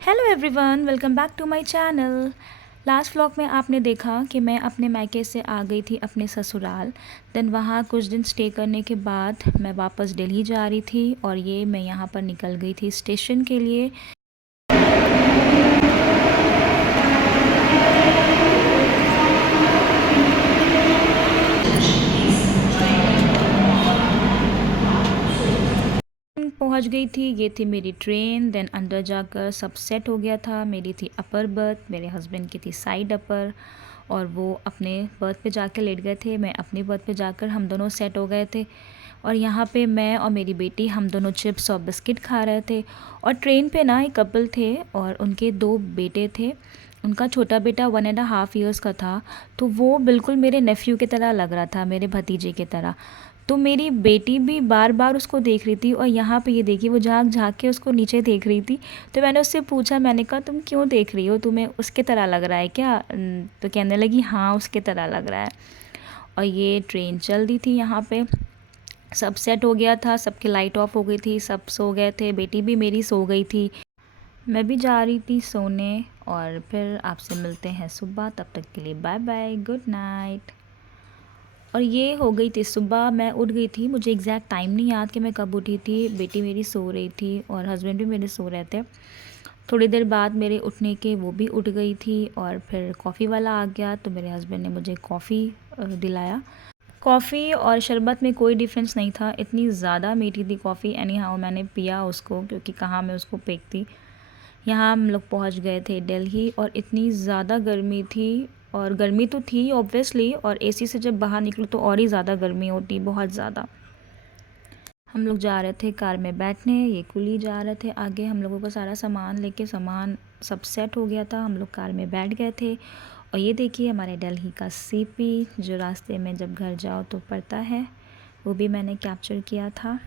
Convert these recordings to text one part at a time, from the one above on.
Hello everyone, welcome back to my channel. Last vlog में आपने देखा कि मैं अपने मायके से आ गई थी अपने ससुराल। देन वहाँ कुछ दिन स्टे करने के बाद मैं वापस दिल्ली जा रही थी और ये मैं यहाँ पर निकल गई थी स्टेशन के लिए। पहुँच गई थी, ये थी मेरी ट्रेन। देन अंदर जाकर सब सेट हो गया था। मेरी थी अपर बर्थ, मेरे हस्बैंड की थी साइड अपर, और वो अपने बर्थ पे जाकर लेट गए थे, मैं अपनी बर्थ पे जाकर, हम दोनों सेट हो गए थे। और यहाँ पे मैं और मेरी बेटी हम दोनों चिप्स और बिस्किट खा रहे थे। और ट्रेन पे ना एक कपल थे और उनके दो बेटे थे। उनका छोटा बेटा 1.5 ईयर्स का था, तो वो बिल्कुल मेरे नेफ्यू की तरह लग रहा था, मेरे भतीजे की तरह। तो मेरी बेटी भी बार बार उसको देख रही थी और यहाँ पे ये देखिए वो झाँक झाँक के उसको नीचे देख रही थी। तो मैंने उससे पूछा, मैंने कहा तुम क्यों देख रही हो, तुम्हें उसके तरह लग रहा है क्या? तो कहने लगी हाँ उसके तरह लग रहा है। और ये ट्रेन चल दी थी, यहाँ पे सब सेट हो गया था, सबकी लाइट ऑफ हो गई थी, सब सो गए थे, बेटी भी मेरी सो गई थी, मैं भी जा रही थी सोने। और फिर आपसे मिलते हैं सुबह, तब तक के लिए बाय बाय, गुड नाइट। और ये हो गई थी सुबह, मैं उठ गई थी, मुझे एग्जैक्ट टाइम नहीं याद कि मैं कब उठी थी। बेटी मेरी सो रही थी और हस्बैंड भी मेरे सो रहे थे। थोड़ी देर बाद मेरे उठने के वो भी उठ गई थी और फिर कॉफ़ी वाला आ गया, तो मेरे हस्बैंड ने मुझे कॉफ़ी दिलाया। कॉफ़ी और शरबत में कोई डिफरेंस नहीं था, इतनी ज़्यादा मीठी थी कॉफ़ी। एनी हाउ मैंने पिया उसको, क्योंकि कहाँ मैं उसको फेंकती। यहाँ हम लोग पहुँच गए थे दिल्ली और इतनी ज़्यादा गर्मी थी। और गर्मी तो थी ऑब्वियसली, और एसी से जब बाहर निकलो तो और ही ज़्यादा गर्मी होती, बहुत ज़्यादा। हम लोग जा रहे थे कार में बैठने, ये कुली जा रहे थे आगे, हम लोगों का सारा सामान लेके, सामान सब सेट हो गया था, हम लोग कार में बैठ गए थे। और ये देखिए हमारे दिल्ली का सीपी, जो रास्ते में जब घर जाओ तो पड़ता है, वो भी मैंने कैप्चर किया था।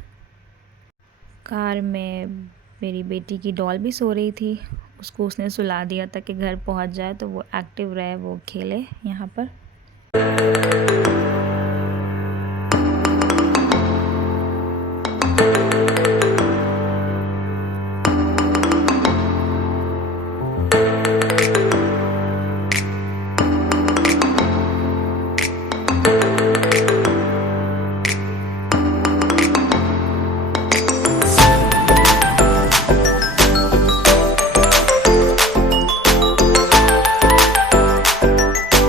कार में मेरी बेटी की डॉल भी सो रही थी, उसको उसने सुला दिया था कि घर पहुंच जाए तो वो एक्टिव रहे, वो खेले यहाँ पर।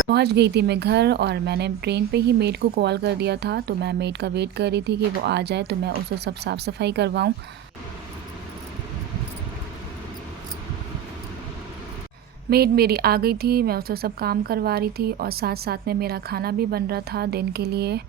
पहुंच गई थी मैं घर, और मैंने ट्रेन पे ही मेड को कॉल कर दिया था, तो मैं मेड का वेट कर रही थी कि वो आ जाए तो मैं उसे सब साफ़ सफाई करवाऊं। मेड मेरी आ गई थी, मैं उसे सब काम करवा रही थी और साथ साथ में मेरा खाना भी बन रहा था दिन के लिए।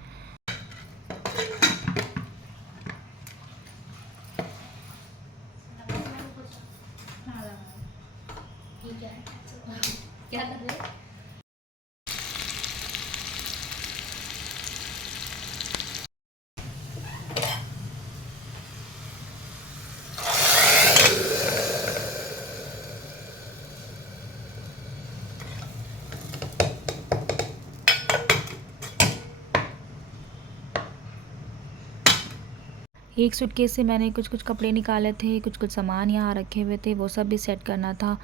एक सूटकेस से मैंने कुछ कुछ कपड़े निकाले थे, कुछ कुछ सामान यहाँ रखे हुए थे, वो सब भी सेट करना था।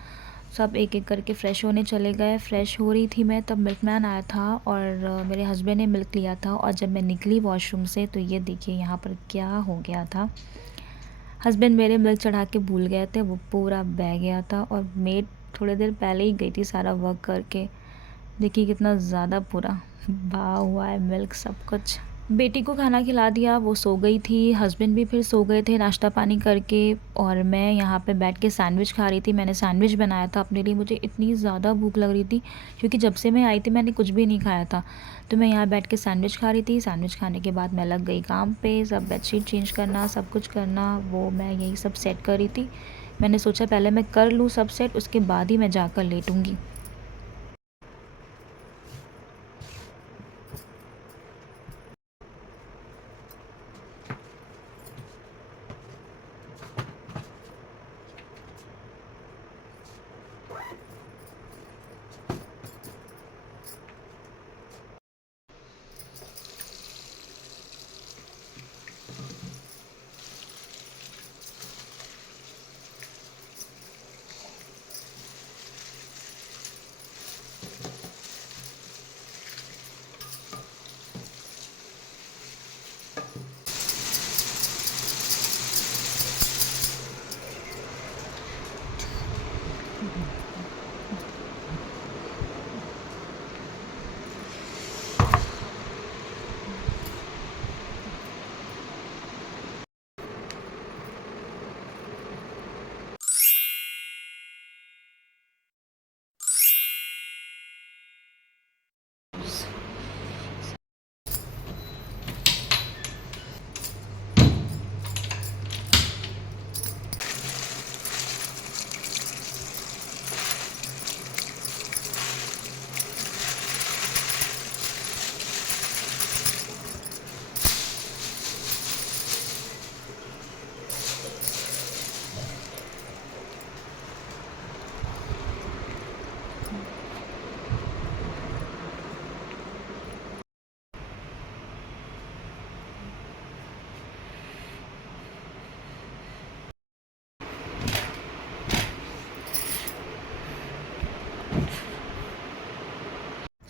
सब एक एक करके फ़्रेश होने चले गए। फ़्रेश हो रही थी मैं, तब मिल्कमैन आया था और मेरे हस्बैंड ने मिल्क लिया था। और जब मैं निकली वॉशरूम से तो ये देखिए यहाँ पर क्या हो गया था। हस्बैंड मेरे मिल्क चढ़ा के भूल गए थे, वो पूरा बह गया था। और मेड थोड़ी देर पहले ही गई थी सारा वर्क करके। देखिए कितना ज़्यादा पूरा बहा हुआ है मिल्क, सब कुछ। बेटी को खाना खिला दिया, वो सो गई थी, हस्बैंड भी फिर सो गए थे नाश्ता पानी करके। और मैं यहाँ पे बैठ के सैंडविच खा रही थी। मैंने सैंडविच बनाया था अपने लिए, मुझे इतनी ज़्यादा भूख लग रही थी क्योंकि जब से मैं आई थी मैंने कुछ भी नहीं खाया था। तो मैं यहाँ बैठ के सैंडविच खा रही थी। सैंडविच खाने के बाद मैं लग गई काम पे, सब बेडशीट चेंज करना, सब कुछ करना, वो मैं यही सब सेट कर रही थी। मैंने सोचा पहले मैं कर लूँ सब सेट, उसके बाद ही मैं जाकर लेटूँगी।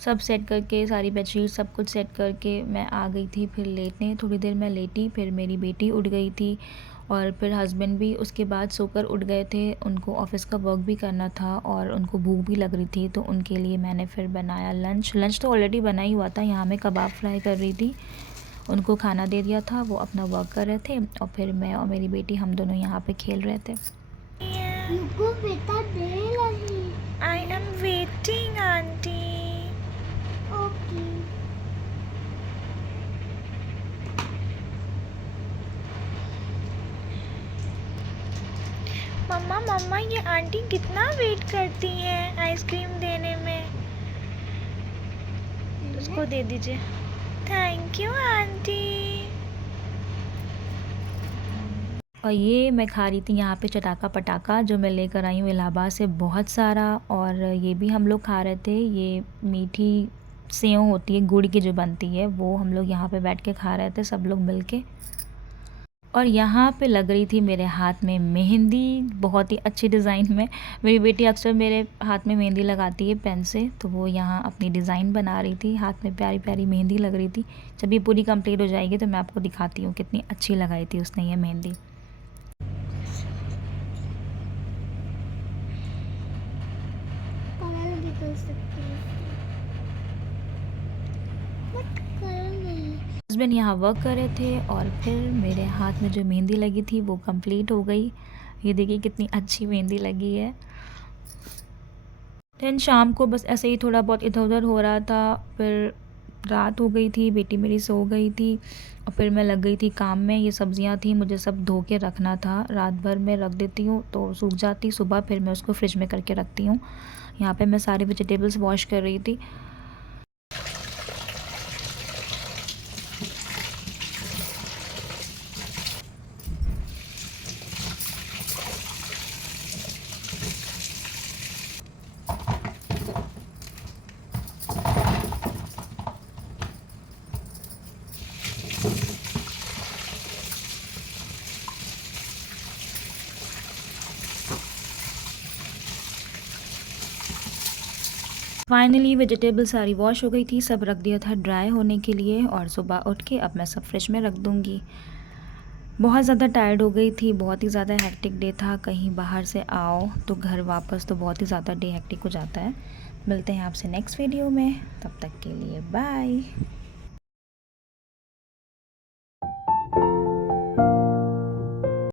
सब सेट करके सारी बेडशीट सब कुछ सेट करके मैं आ गई थी फिर लेटने। थोड़ी देर मैं लेटी, फिर मेरी बेटी उठ गई थी और फिर हस्बैंड भी उसके बाद सोकर उठ गए थे। उनको ऑफ़िस का वर्क भी करना था और उनको भूख भी लग रही थी, तो उनके लिए मैंने फिर बनाया लंच तो ऑलरेडी बना ही हुआ था। यहाँ मैं कबाब फ्राई कर रही थी, उनको खाना दे दिया था, वो अपना वर्क कर रहे थे और फिर मैं और मेरी बेटी हम दोनों यहाँ पे खेल रहे थे। I am waiting aunty. Mamma mamma ये आंटी कितना वेट करती हैं आइसक्रीम देने में। उसको दे दीजिए। Thank you aunty. और ये मैं खा रही थी यहाँ पे चटाका पटाका जो मैं लेकर आई हूँ इलाहाबाद से बहुत सारा, और ये भी हम लोग खा रहे थे। ये मीठी सेव होती है गुड़ की जो बनती है, वो हम लोग यहाँ पे बैठ के खा रहे थे सब लोग मिल के। और यहाँ पे लग रही थी मेरे हाथ में मेहंदी बहुत ही अच्छी डिज़ाइन में। मेरी बेटी अक्सर मेरे हाथ में मेहंदी लगाती है पेन से, तो वो यहाँ अपनी डिज़ाइन बना रही थी। हाथ में प्यारी प्यारी मेहंदी लग रही थी। जब ये पूरी कंप्लीट हो जाएगी तो मैं आपको दिखाती हूँ कितनी अच्छी लगाई थी उसने ये मेहंदी। हस्बैंड यहाँ वर्क कर रहे थे और फिर मेरे हाथ में जो मेहंदी लगी थी वो कंप्लीट हो गई। ये देखिए कितनी अच्छी मेहंदी लगी है। देन शाम को बस ऐसे ही थोड़ा बहुत इधर उधर हो रहा था, फिर रात हो गई थी, बेटी मेरी सो गई थी और फिर मैं लग गई थी काम में। ये सब्जियां थी, मुझे सब धो के रखना था। रात भर मैं रख देती हूँ तो सूख जाती, सुबह फिर मैं उसको फ्रिज में करके रखती हूँ। यहाँ पे मैं सारे वेजिटेबल्स वॉश कर रही थी। फाइनली वेजिटेबल सारी वॉश हो गई थी, सब रख दिया था ड्राई होने के लिए और सुबह उठ के अब मैं सब फ्रिज में रख दूँगी। बहुत ज़्यादा टायर्ड हो गई थी, बहुत ही ज़्यादा हेक्टिक डे था। कहीं बाहर से आओ तो घर वापस तो बहुत ही ज़्यादा डे हेक्टिक हो जाता है। मिलते हैं आपसे नेक्स्ट वीडियो में, तब तक के लिए बाय।